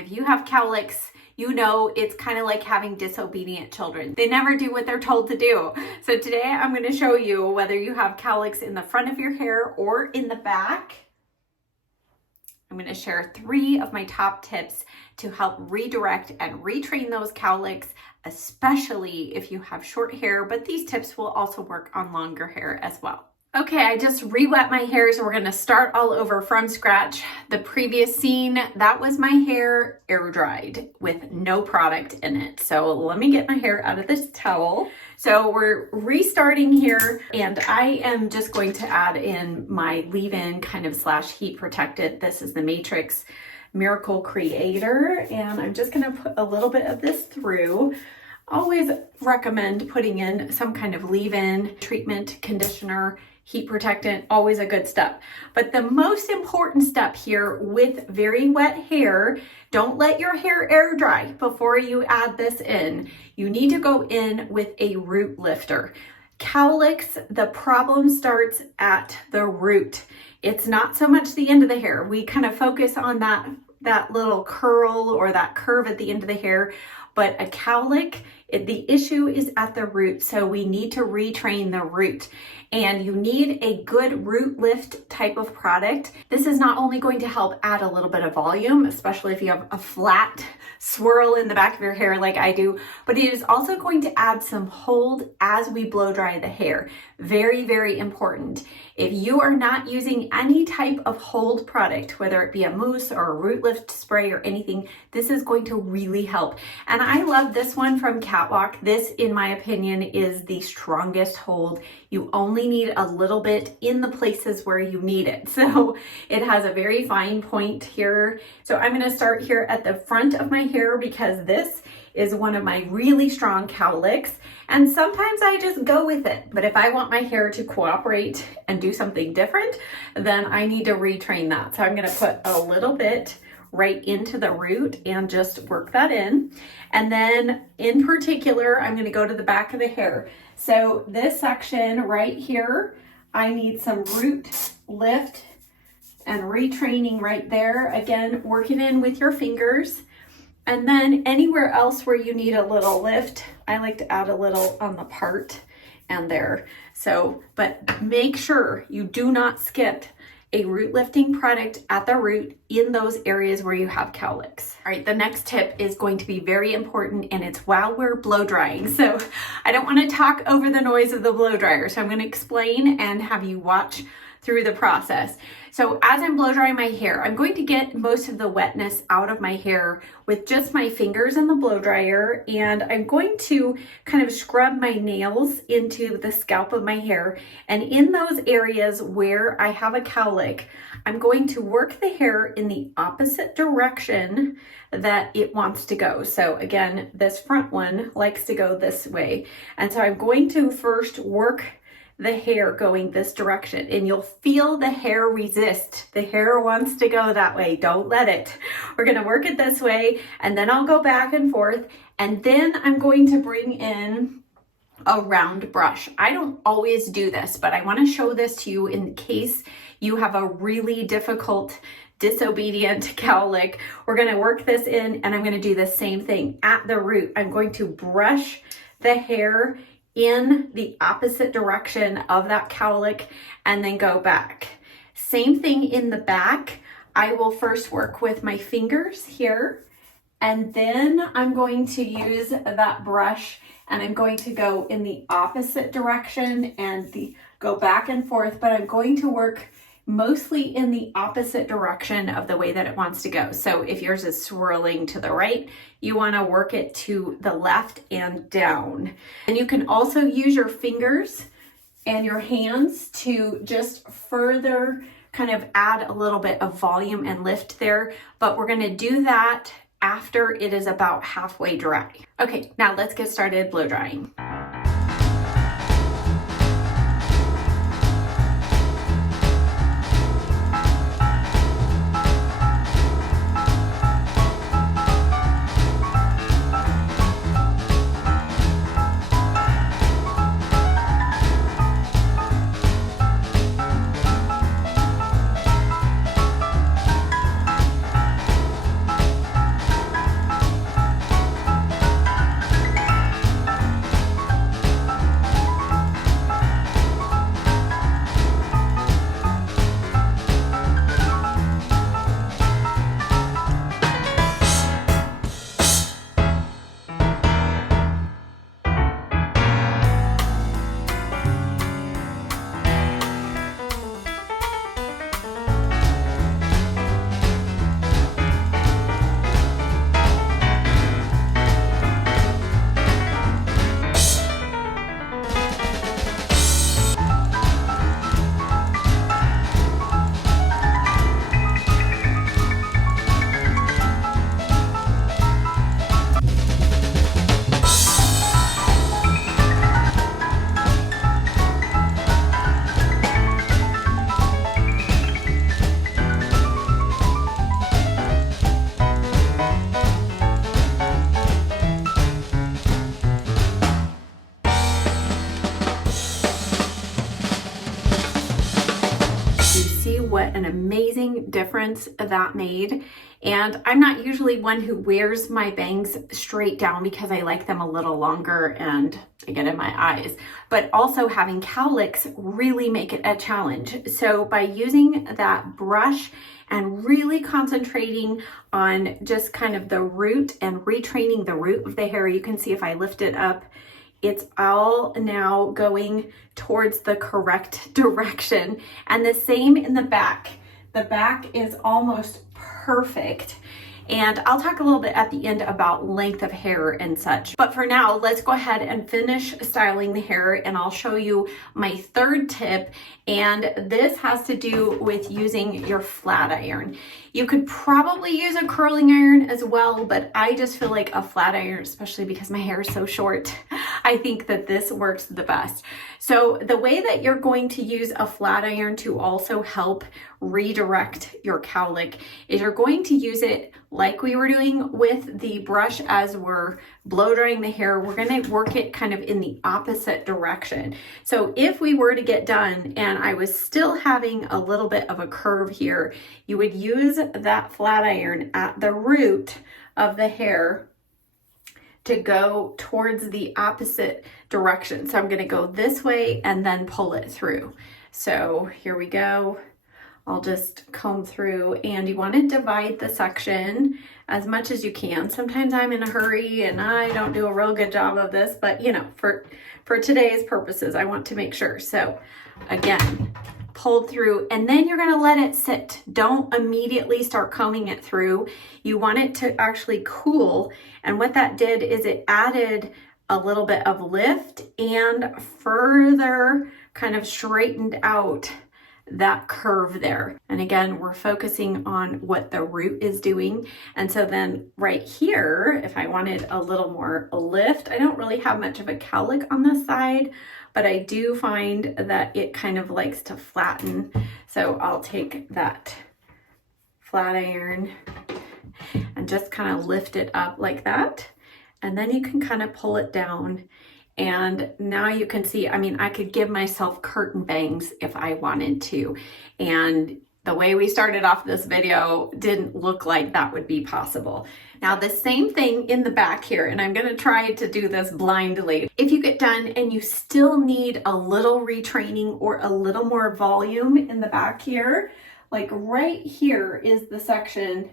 If you have cowlicks, you know it's kind of like having disobedient children. They never do what they're told to do. So today I'm going to show you whether you have cowlicks in the front of your hair or in the back. I'm going to share 3 of my top tips to help redirect and retrain those cowlicks, especially if you have short hair, but these tips will also work on longer hair as well. Okay, I just re-wet my hair, so we're gonna start all over from scratch. The previous scene, that was my hair air dried with no product in it. So let me get my hair out of this towel. So we're restarting here, and I am just going to add in my leave-in kind of / heat protected. This is the Matrix Miracle Creator, and I'm just gonna put a little bit of this through. Always recommend putting in some kind of leave-in treatment, conditioner, heat protectant, always a good step. But the most important step here with very wet hair, don't let your hair air dry before you add this in. You need to go in with a root lifter. Cowlicks, the problem starts at the root. It's not so much the end of the hair. We kind of focus on that little curl or that curve at the end of the hair, but a cowlick, the issue is at the root, so we need to retrain the root. And you need a good root lift type of product. This is not only going to help add a little bit of volume, especially if you have a flat swirl in the back of your hair like I do, but it is also going to add some hold as we blow dry the hair. Very, very important. If you are not using any type of hold product, whether it be a mousse or a root lift spray or anything, this is going to really help. And I love this one from Catwalk. This, in my opinion, is the strongest hold. You only need a little bit in the places where you need it. So it has a very fine point here. So I'm going to start here at the front of my hair because this is one of my really strong cowlicks, and sometimes I just go with it. But if I want my hair to cooperate and do something different, then I need to retrain that. So I'm going to put a little bit right into the root and just work that in. And then in particular, I'm going to go to the back of the hair. So this section right here, I need some root lift and retraining right there. Again, work it in with your fingers. And then anywhere else where you need a little lift, I like to add a little on the part and there. So, but make sure you do not skip a root lifting product at the root in those areas where you have cowlicks. All right, the next tip is going to be very important, and it's while we're blow drying. So I don't want to talk over the noise of the blow dryer. So I'm going to explain and have you watch through the process. So as I'm blow drying my hair, I'm going to get most of the wetness out of my hair with just my fingers in the blow dryer, and I'm going to kind of scrub my nails into the scalp of my hair. And in those areas where I have a cowlick, I'm going to work the hair in the opposite direction that it wants to go. So again, this front one likes to go this way. And so I'm going to first work the hair going this direction, and you'll feel the hair resist. The hair wants to go that way. Don't let it. We're going to work it this way, and then I'll go back and forth, and then I'm going to bring in a round brush. I don't always do this, but I want to show this to you in case you have a really difficult disobedient cowlick. We're going to work this in, and I'm going to do the same thing at the root. I'm going to brush the hair in the opposite direction of that cowlick and then go back. Same thing in the back. I will first work with my fingers here, and then I'm going to use that brush, and I'm going to go in the opposite direction and go back and forth, but I'm going to work mostly in the opposite direction of the way that it wants to go. So if yours is swirling to the right, you want to work it to the left and down. And you can also use your fingers and your hands to just further kind of add a little bit of volume and lift there, but we're going to do that after it is about halfway dry. Okay, now let's get started blow drying. difference that made. And I'm not usually one who wears my bangs straight down because I like them a little longer and I get in my eyes. But also having cowlicks really make it a challenge. So by using that brush and really concentrating on just kind of the root and retraining the root of the hair, you can see if I lift it up, it's all now going towards the correct direction. And the same in the back. The back is almost perfect. And I'll talk a little bit at the end about length of hair and such. But for now, let's go ahead and finish styling the hair, and I'll show you my third tip. And this has to do with using your flat iron. You could probably use a curling iron as well, but I just feel like a flat iron, especially because my hair is so short, I think that this works the best. So the way that you're going to use a flat iron to also help redirect your cowlick is you're going to use it like we were doing with the brush as we're blow drying the hair. We're going to work it kind of in the opposite direction. So if we were to get done and I was still having a little bit of a curve here, you would use that flat iron at the root of the hair to go towards the opposite direction. So I'm going to go this way and then pull it through. So here we go. I'll just comb through, and you want to divide the section as much as you can. Sometimes I'm in a hurry and I don't do a real good job of this, but you know, for today's purposes, I want to make sure. So again, pulled through, and then you're going to let it sit. Don't immediately start combing it through. You want it to actually cool. And what that did is it added a little bit of lift and further kind of straightened out that curve there. And again, we're focusing on what the root is doing. And so then right here, if I wanted a little more lift, I don't really have much of a cowlick on this side, but I do find that it kind of likes to flatten. So I'll take that flat iron and just kind of lift it up like that. And then you can kind of pull it down. And now you can see, I mean, I could give myself curtain bangs if I wanted to. And the way we started off this video didn't look like that would be possible. Now the same thing in the back here, and I'm gonna try to do this blindly. If you get done and you still need a little retraining or a little more volume in the back here, like right here is the section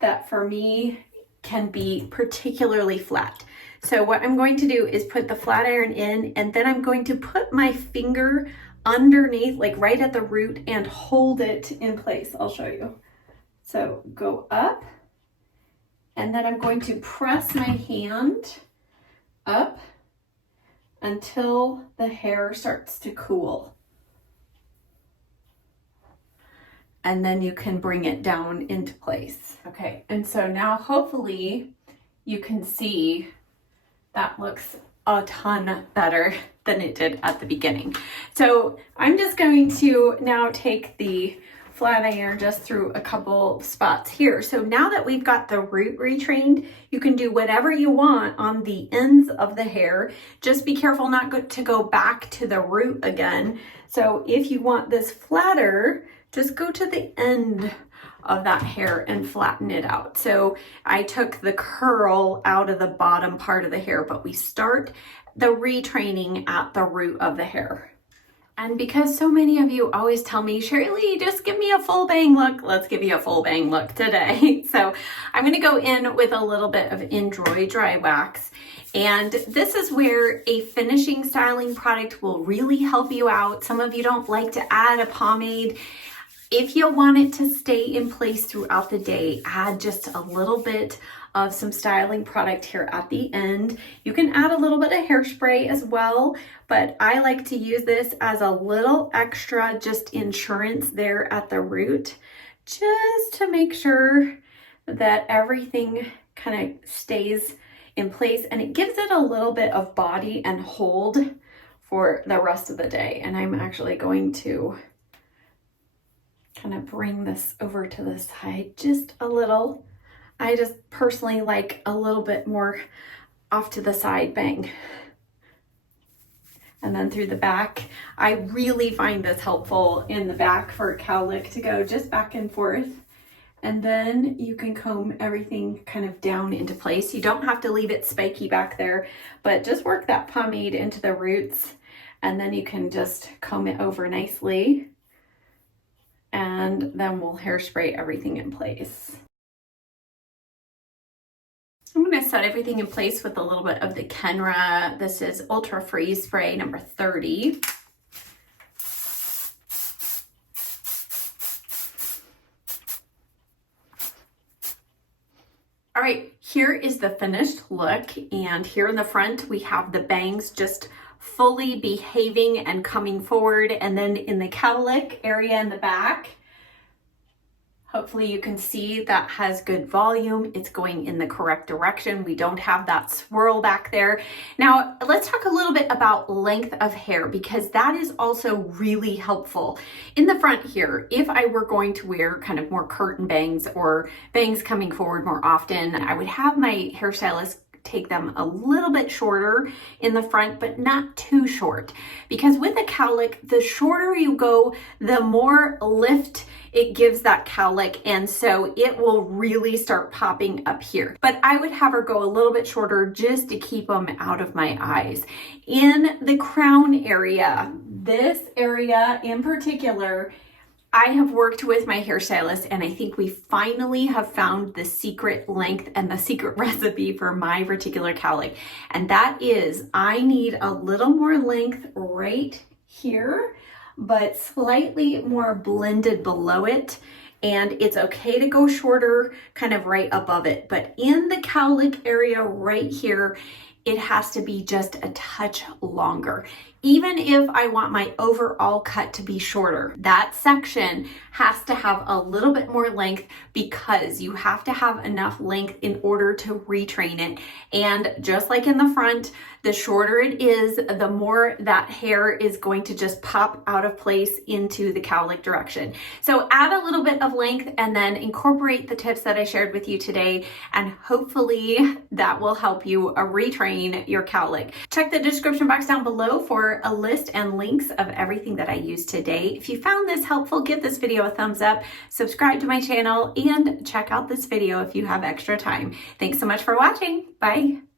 that for me can be particularly flat. So what I'm going to do is put the flat iron in, and then I'm going to put my finger underneath, like right at the root, and hold it in place. I'll show you. So go up, and then I'm going to press my hand up until the hair starts to cool. And then you can bring it down into place. Okay, and so now hopefully you can see that looks a ton better than it did at the beginning. So I'm just going to now take the flat iron just through a couple spots here. So now that we've got the root retrained, you can do whatever you want on the ends of the hair. Just be careful not to go back to the root again. So if you want this flatter, just go to the end of that hair and flatten it out. So I took the curl out of the bottom part of the hair, but we start the retraining at the root of the hair. And because so many of you always tell me, Sharalee, just give me a full bang look, let's give you a full bang look today. So I'm gonna go in with a little bit of Enjoy Dry Wax. And this is where a finishing styling product will really help you out. Some of you don't like to add a pomade. If you want it to stay in place throughout the day, add just a little bit of some styling product here at the end. You can add a little bit of hairspray as well, but I like to use this as a little extra just insurance there at the root, just to make sure that everything kind of stays in place, and it gives it a little bit of body and hold for the rest of the day. And I'm actually going to kind of bring this over to the side just a little. I just personally like a little bit more off to the side bang. And then through the back, I really find this helpful in the back for a cowlick to go just back and forth And then you can comb everything kind of down into place. You don't have to leave it spiky back there, but just work that pomade into the roots, and then you can just comb it over nicely. And then we'll hairspray everything in place. I'm going to set everything in place with a little bit of the Kenra. This is Ultra Freeze Spray number 30. All right, here is the finished look, and here in the front we have the bangs just fully behaving and coming forward, and then in the cowlick area in the back, hopefully you can see that has good volume. It's going in the correct direction. We don't have that swirl back there. Now, let's talk a little bit about length of hair, because that is also really helpful. In the front here, if I were going to wear kind of more curtain bangs or bangs coming forward more often, I would have my hairstylist take them a little bit shorter in the front, but not too short. Because with a cowlick, the shorter you go, the more lift it gives that cowlick, and so it will really start popping up here. But I would have her go a little bit shorter just to keep them out of my eyes. In the crown area, this area in particular, I have worked with my hairstylist, and I think we finally have found the secret length and the secret recipe for my particular cowlick. And that is, I need a little more length right here, but slightly more blended below it. And it's okay to go shorter kind of right above it. But in the cowlick area right here, it has to be just a touch longer. Even if I want my overall cut to be shorter, that section has to have a little bit more length, because you have to have enough length in order to retrain it. And just like in the front, the shorter it is, the more that hair is going to just pop out of place into the cowlick direction. So add a little bit of length and then incorporate the tips that I shared with you today, and hopefully that will help you retrain your cowlick. Check the description box down below for a list and links of everything that I used today. If you found this helpful, give this video a thumbs up, subscribe to my channel, and check out this video if you have extra time. Thanks so much for watching. Bye.